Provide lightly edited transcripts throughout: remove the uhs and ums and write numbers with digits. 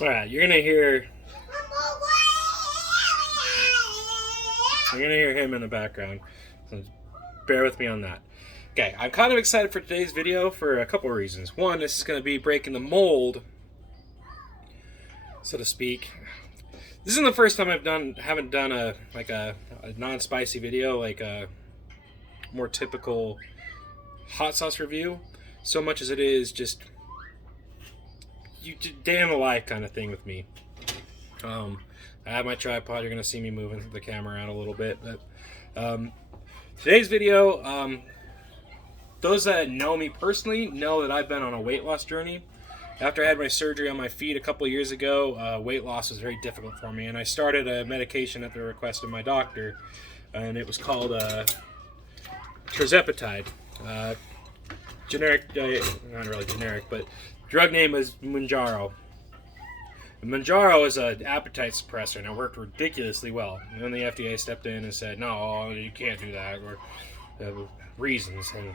Alright, you're gonna hear him in the background. So bear with me on that. Okay, I'm kind of excited for today's video for a couple of reasons. One, this is going to be breaking the mold, so to speak. This is the first time haven't done a non-spicy video, like a more typical hot sauce review, so much as it is just day in the life kind of thing with me. I have my tripod. You're gonna see me moving the camera around a little bit, but today's video, those that know me personally know that I've been on a weight loss journey. After I had my surgery on my feet a couple of years ago, weight loss was very difficult for me, and I started a medication at the request of my doctor, and it was called tirzepatide. Generic, not really generic, but drug name is Mounjaro. Mounjaro is an appetite suppressor, and it worked ridiculously well. And then the FDA stepped in and said, no, you can't do that, or reasons, and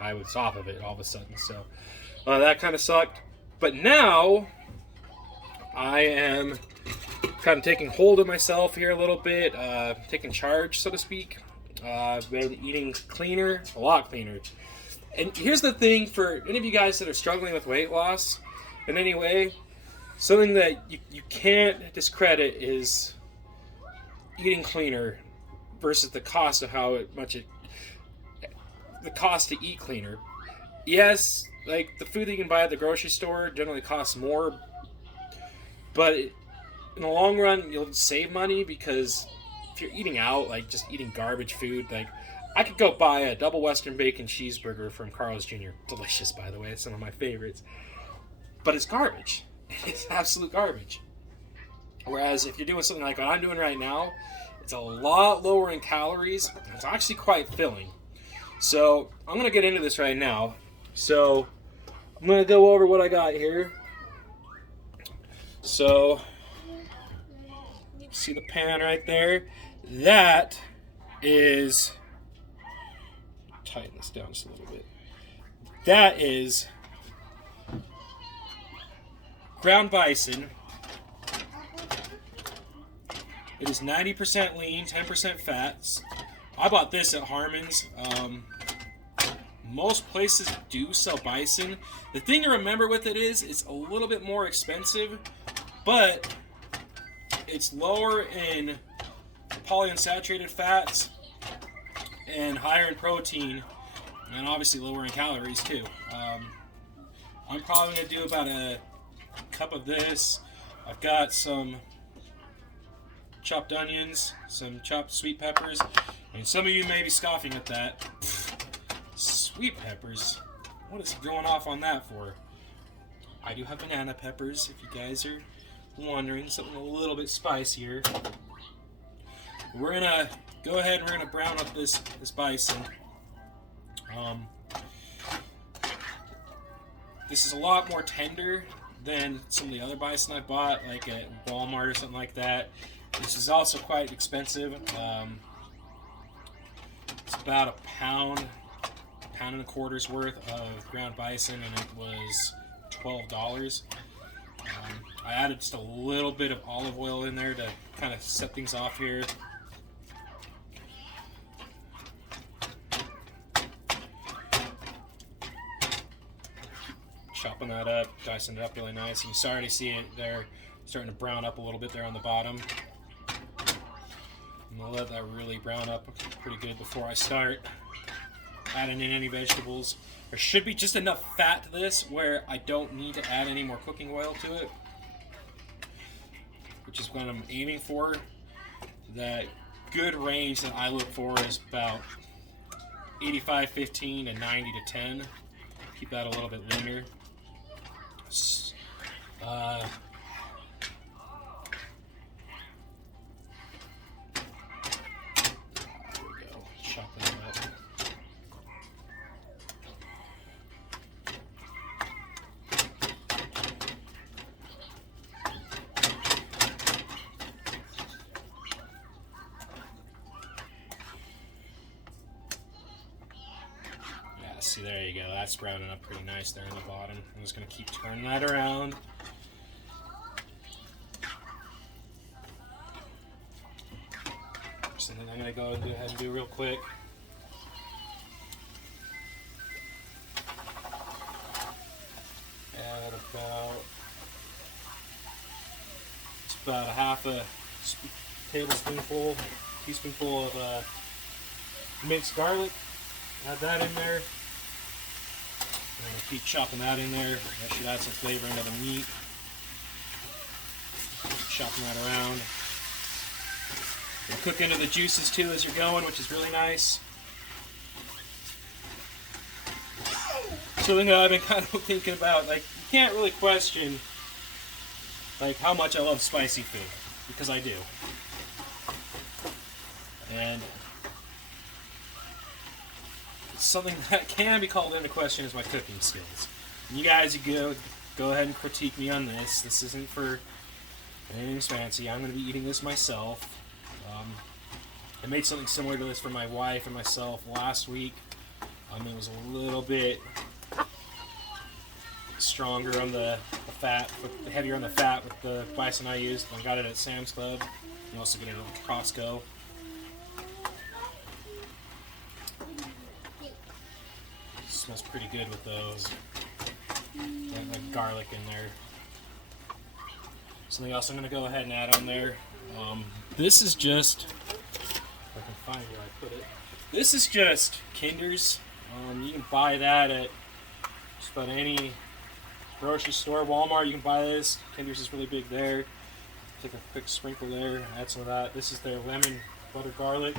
I was off of it all of a sudden. So that kind of sucked. But now I am kind of taking hold of myself here a little bit, taking charge, so to speak. I've been eating cleaner, a lot cleaner. And here's the thing for any of you guys that are struggling with weight loss in any way, something that you can't discredit is eating cleaner versus the cost of the cost to eat cleaner. Yes, like the food that you can buy at the grocery store generally costs more, but in the long run you'll save money, because if you're eating out, like just eating garbage food, like I could go buy a double Western bacon cheeseburger from Carl's Jr. Delicious, by the way. It's some of my favorites. But it's garbage. It's absolute garbage. Whereas if you're doing something like what I'm doing right now, it's a lot lower in calories. It's actually quite filling. So I'm going to get into this right now. So I'm going to go over what I got here. So see the pan right there? That is... tighten this down just a little bit. That is ground bison. It is 90% lean, 10% fats. I bought this at Harmon's. Most places do sell bison. The thing to remember with it is it's a little bit more expensive, but it's lower in polyunsaturated fats and higher in protein, and obviously lower in calories too. I'm probably going to do about a cup of this. I've got some chopped onions, some chopped sweet peppers, and some of you may be scoffing at that. Sweet peppers? What is going off on that for? I do have banana peppers, if you guys are wondering, something a little bit spicier. We're going to go ahead and we're going to brown up this bison. This is a lot more tender than some of the other bison I bought, like at Walmart or something like that. This is also quite expensive. It's about a pound and a quarter's worth of ground bison, and it was $12. I added just a little bit of olive oil in there to kind of set things off here. Chopping that up, dicing it up really nice. You can already see it there starting to brown up a little bit there on the bottom. I'm going to let that really brown up pretty good before I start adding in any vegetables. There should be just enough fat to this where I don't need to add any more cooking oil to it, which is what I'm aiming for. That good range that I look for is about 85-15 and 90-10. Keep that a little bit leaner. There we go. Chop that up. See, there you go. That's browning up pretty nice there in the bottom. I'm just going to keep turning that around. And then I'm going to go ahead and do real quick. Add about a half a teaspoonful of minced garlic. Add that in there. I'm going to keep chopping that in there. That should add some flavor into the meat. Chopping that around. You'll cook into the juices too as you're going, which is really nice. Something that I've been kind of thinking about, like, you can't really question like how much I love spicy food, because I do. And something that can be called into question is my cooking skills. And you guys, go ahead and critique me on this. This isn't for anything fancy. I'm going to be eating this myself. I made something similar to this for my wife and myself last week. It was a little bit stronger on the fat, heavier on the fat with the bison I used. I got it at Sam's Club. You also get it at Costco. It smells pretty good with those. And the garlic in there. Something else I'm going to go ahead and add on there. This is just, if I can find where I put it. This is just Kinder's. You can buy that at just about any grocery store. Walmart, you can buy this. Kinder's is really big there. Take a quick sprinkle there, add some of that. This is their lemon butter garlic.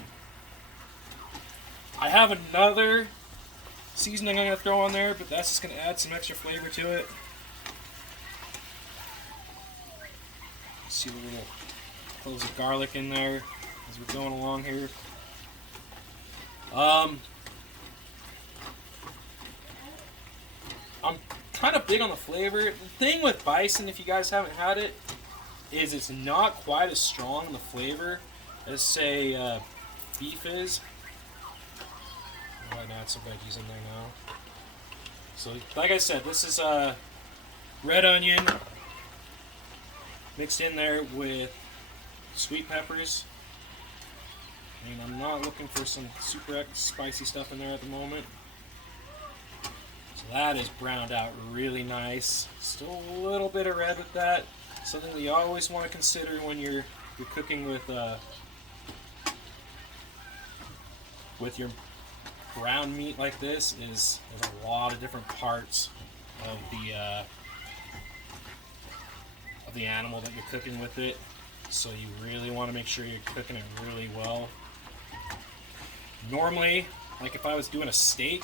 I have another seasoning I'm going to throw on there, but that's just going to add some extra flavor to it. See a little cloves of garlic in there as we're going along here. I'm kind of big on the flavor. The thing with bison, if you guys haven't had it, is it's not quite as strong in the flavor as, say, beef is. Go ahead and add some veggies in there now. So, like I said, this is red onion mixed in there with sweet peppers. I'm not looking for some super spicy stuff in there at the moment. So that is browned out really nice. Still a little bit of red with that. Something that you always want to consider when you're cooking with your ground meat like this is there's a lot of different parts of the animal that you're cooking with it. So you really want to make sure you're cooking it really well. Normally, like if I was doing a steak,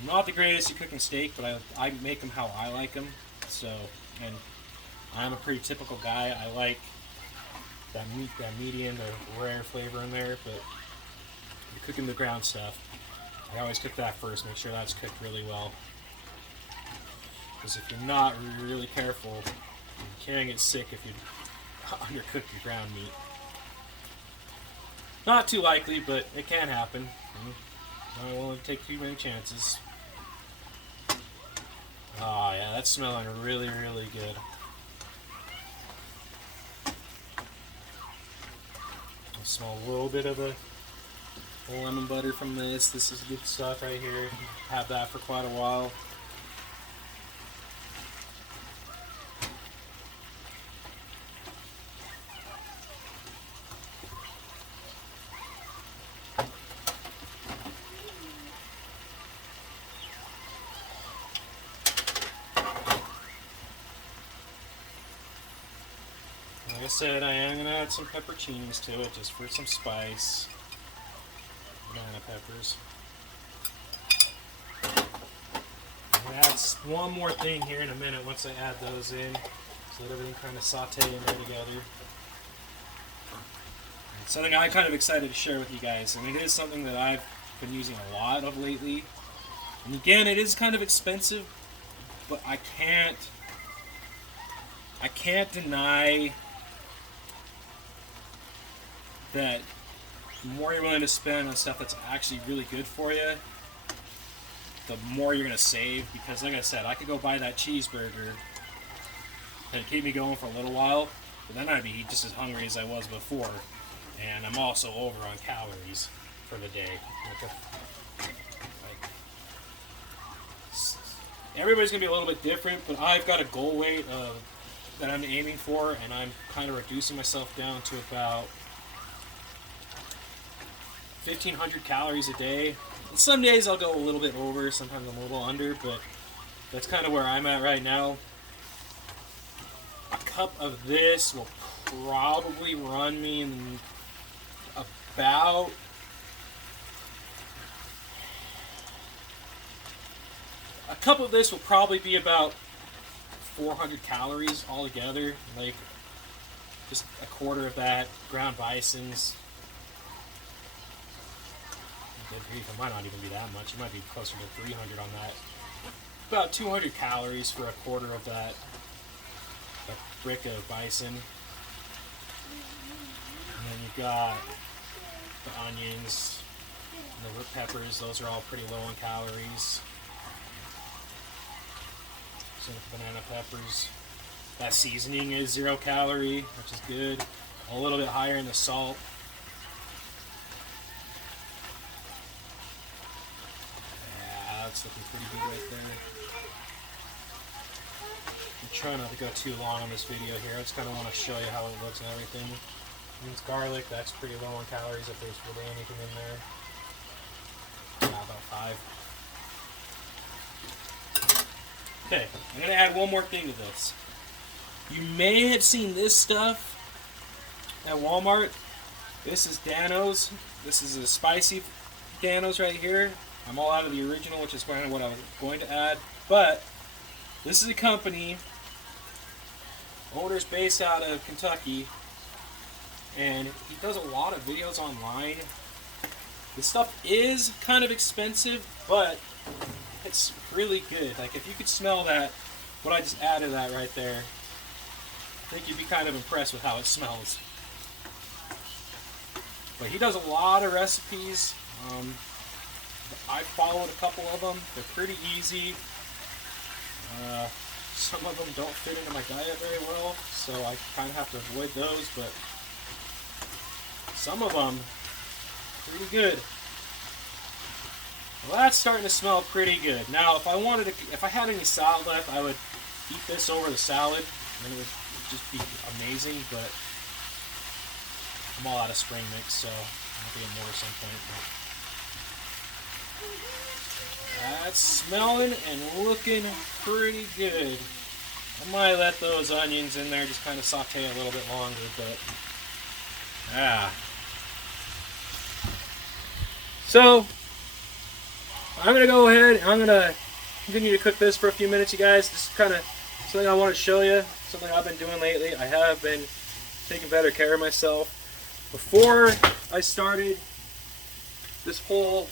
I'm not the greatest at cooking steak, but I make them how I like them. So, and I'm a pretty typical guy. I like that medium or rare flavor in there, but you're cooking the ground stuff, I always cook that first, make sure that's cooked really well. Because if you're not really careful, you can get sick if you undercook your ground meat. Not too likely, but it can happen. I don't want to take too many chances. Oh yeah, that's smelling really, really good. I smell a little bit of the lemon butter from this. This is good stuff right here. Have that for quite a while. Like I said, I am going to add some pepperoncinis to it just for some spice. Banana peppers. I'm going to add one more thing here in a minute once I add those in, so let everything kind of saute in there together. It's something I'm kind of excited to share with you guys, and it is something that I've been using a lot of lately. And again, it is kind of expensive, but I can't deny that the more you're willing to spend on stuff that's actually really good for you, the more you're going to save. Because like I said, I could go buy that cheeseburger and keep me going for a little while, but then I'd be just as hungry as I was before. and I'm also over on calories for the day. Everybody's gonna be a little bit different, but I've got a goal weight that I'm aiming for, and I'm kind of reducing myself down to about 1,500 calories a day. And some days I'll go a little bit over, sometimes I'm a little under, but that's kind of where I'm at right now. A cup of this will probably run me in about a cup of this will probably be about 400 calories altogether. Like just a quarter of that. Ground bisons. Good grief, it might not even be that much. It might be closer to 300 on that. About 200 calories for a quarter of that. A brick of bison. And then you've got the onions, the root peppers. Those are all pretty low in calories. Same with the banana peppers. That seasoning is 0 calorie, which is good. A little bit higher in the salt. Yeah, that's looking pretty good right there. I'm trying not to go too long on this video here. I just kind of want to show you how it looks and everything. It's garlic. That's pretty low in calories if there's really anything in there. Yeah, about 5. Okay, I'm going to add one more thing to this. You may have seen this stuff at Walmart. This is Dano's. This is a spicy Dano's right here. I'm all out of the original, which is kind of what I was going to add. But this is a company, owner's based out of Kentucky, and he does a lot of videos online. This stuff is kind of expensive, but it's really good. Like, if you could smell that, what I just added that right there, I think you'd be kind of impressed with how it smells. But he does a lot of recipes. I followed a couple of them. They're pretty easy. Some of them don't fit into my diet very well, so I kind of have to avoid those, but some of them, pretty good. Well, that's starting to smell pretty good. Now, if I had any salad left, I would eat this over the salad, and it would just be amazing, but I'm all out of spring mix, so I'll get more at some point. But that's smelling and looking pretty good. I might let those onions in there just kind of saute a little bit longer, but so I'm going to go ahead and I'm going to continue to cook this for a few minutes, you guys. This is kind of something I want to show you, something I've been doing lately. I have been taking better care of myself. Before I started this whole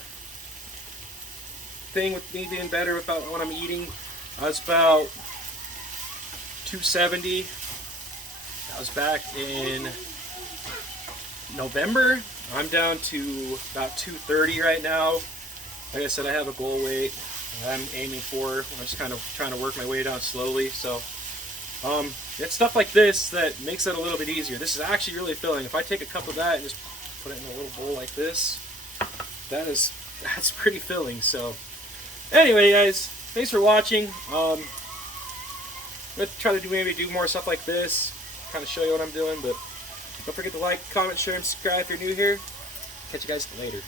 thing with me being better about what I'm eating, I was about 270. That was back in November. I'm down to about 230 right now. Like I said, I have a goal weight I'm aiming for. I'm just kind of trying to work my way down slowly. So it's stuff like this that makes it a little bit easier. This is actually really filling. If I take a cup of that and just put it in a little bowl like this, that's pretty filling. So anyway, guys, thanks for watching. I'm going to try to do more stuff like this, kind of show you what I'm doing, but don't forget to like, comment, share, and subscribe if you're new here. Catch you guys later.